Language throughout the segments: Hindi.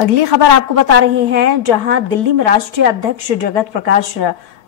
अगली खबर आपको बता रहे हैं, जहां दिल्ली में राष्ट्रीय अध्यक्ष जगत प्रकाश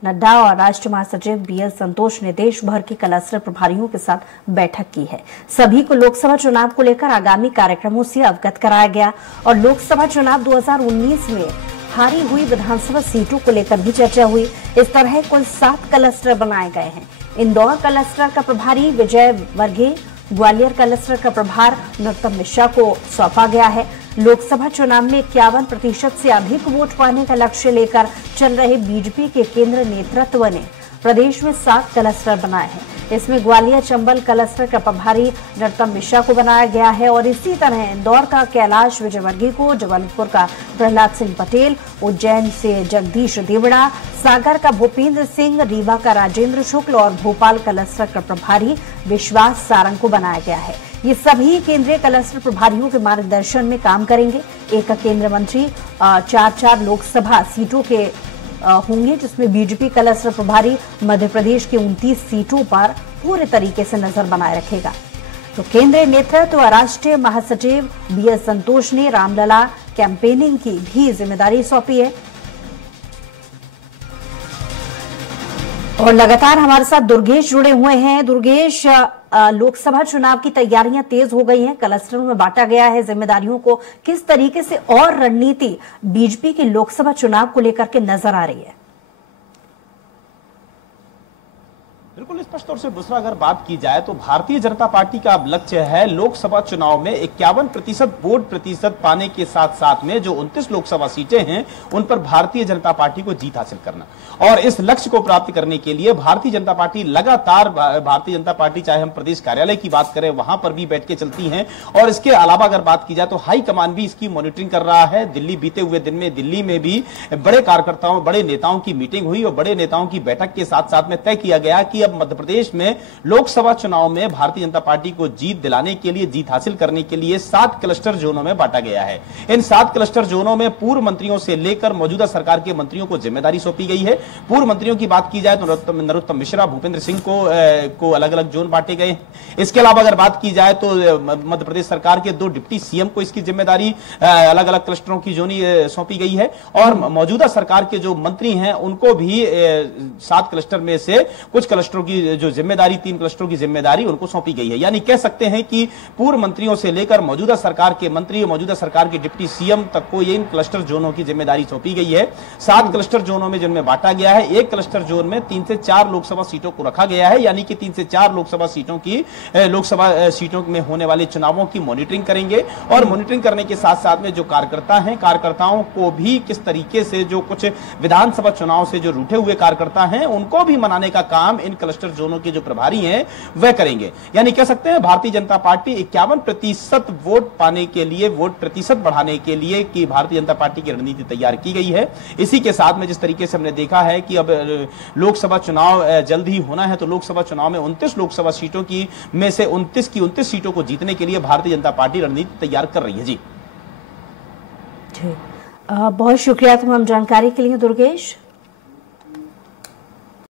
नड्डा और राष्ट्रीय महासचिव बीएल संतोष ने देश भर के क्लस्टर प्रभारियों के साथ बैठक की है। सभी को लोकसभा चुनाव को लेकर आगामी कार्यक्रमों से अवगत कराया गया और लोकसभा चुनाव 2019 में हारी हुई विधानसभा सीटों को लेकर भी चर्चा हुई। इस तरह कुल 7 क्लस्टर बनाए गए हैं। इंदौर क्लस्टर का प्रभारी विजय वर्गीय, ग्वालियर क्लस्टर का प्रभार नरोत्तम मिश्रा को सौंपा गया है। लोकसभा चुनाव में 51% से अधिक वोट पाने का लक्ष्य लेकर चल रहे बीजेपी के केंद्रीय नेतृत्व ने प्रदेश में 7 क्लस्टर बनाए हैं। इसमें ग्वालियर चंबल क्लस्टर का प्रभारी नरोत्तम मिश्रा को बनाया गया है और इसी तरह इंदौर का कैलाश विजयवर्गीय को, जबलपुर का प्रहलाद सिंह पटेल, उज्जैन से जगदीश देवड़ा, सागर का भूपेंद्र सिंह, रीवा का राजेंद्र शुक्ल और भोपाल क्लस्टर का प्रभारी विश्वास सारंग को बनाया गया है। ये सभी केंद्रीय क्लस्टर प्रभारियों के मार्गदर्शन में काम करेंगे। एक केंद्रीय मंत्री 4 लोकसभा सीटों के होंगे, जिसमें बीजेपी क्लस्टर प्रभारी मध्य प्रदेश की 29 सीटों पर पूरे तरीके से नजर बनाए रखेगा। तो केंद्रीय नेतृत्व राष्ट्रीय महासचिव बीएल संतोष ने रामलला कैंपेनिंग की भी जिम्मेदारी सौंपी है। और लगातार हमारे साथ दुर्गेश जुड़े हुए हैं। दुर्गेश, लोकसभा चुनाव की तैयारियां तेज हो गई हैं, क्लस्टरों में बांटा गया है जिम्मेदारियों को। किस तरीके से और रणनीति बीजेपी के लोकसभा चुनाव को लेकर के नजर आ रही है? बिल्कुल स्पष्ट तौर से बुसरा, अगर बात की जाए तो भारतीय जनता पार्टी का अब लक्ष्य है लोकसभा चुनाव में 51% वोट प्रतिशत पाने के साथ साथ में जो 29 लोकसभा सीटें हैं उन पर भारतीय जनता पार्टी को जीत हासिल करना। और इस लक्ष्य को प्राप्त करने के लिए भारतीय जनता पार्टी लगातार, भारतीय जनता पार्टी चाहे हम प्रदेश कार्यालय की बात करें वहां पर भी बैठ के चलती है और इसके अलावा अगर बात की जाए तो हाईकमान भी इसकी मॉनिटरिंग कर रहा है। दिल्ली बीते हुए दिन में दिल्ली में भी बड़े कार्यकर्ताओं, बड़े नेताओं की मीटिंग हुई और बड़े नेताओं की बैठक के साथ साथ में तय किया गया कि अब मध्य प्रदेश में लोकसभा चुनाव में भारतीय जनता पार्टी को जीत दिलाने के लिए, जीत हासिल करने के लिए 7 क्लस्टर जोनों में बांटा गया है। इन 7 क्लस्टर जोनों में पूर्व मंत्रियों से लेकर मौजूदा सरकार के मंत्रियों को जिम्मेदारी सौंपी गई है। पूर्व मंत्रियों की बात की जाए तो नरोत्तम मिश्रा, भूपेंद्र सिंह को अलग अलग जोन बांटे गए। इसके अलावा अगर बात की जाए तो मध्य प्रदेश सरकार के 2 डिप्टी सीएम को इसकी जिम्मेदारी अलग अलग क्लस्टरों की जोनी सौंपी गई है और मौजूदा सरकार के जो मंत्री हैं उनको भी 7 क्लस्टर में से कुछ क्लस्टरों की जो जिम्मेदारी, 3 क्लस्टरों की जिम्मेदारी उनको सौंपी गई है। यानी कह सकते हैं कि पूर्व मंत्रियों से लेकर मौजूदा सरकार के मंत्री, मौजूदा सरकार के डिप्टी सीएम तक को ये इन क्लस्टर जोनों की जिम्मेदारी सौंपी गई है। 7 क्लस्टर जोनों में जिनमें बांटा गया है। एक क्लस्टर जोन में 3 से 4 लोकसभा सीटों को रखा गया है, यानी कि 3 से 4 लोकसभा सीटों में होने वाले चुनावों की मॉनिटरिंग करेंगे और मॉनिटरिंग करने के साथ साथ में जो कार्यकर्ता हैं, कार्यकर्ताओं को भी किस तरीके से, जो कुछ विधानसभा चुनाव से जो रूठे हुए कार्यकर्ता हैं उनको भी मनाने का काम इन क्लस्टर जोनों के जो प्रभारी हैं वह करेंगे। यानी कह सकते हैं भारतीय जनता पार्टी 51% वोट पाने के लिए, वोट प्रतिशत बढ़ाने के लिए कि भारतीय जनता पार्टी की रणनीति तैयार की गई है। इसी के साथ में जिस तरीके से हमने देखा है कि अब लोकसभा चुनाव जल्द ही होना है, तो लोकसभा चुनाव में 29 लोकसभा सीटों की में से 29 की 29 सीटों को जीतने के लिए भारतीय जनता पार्टी रणनीति तैयार कर रही है। जी बहुत शुक्रिया तमाम जानकारी के लिए दुर्गेश।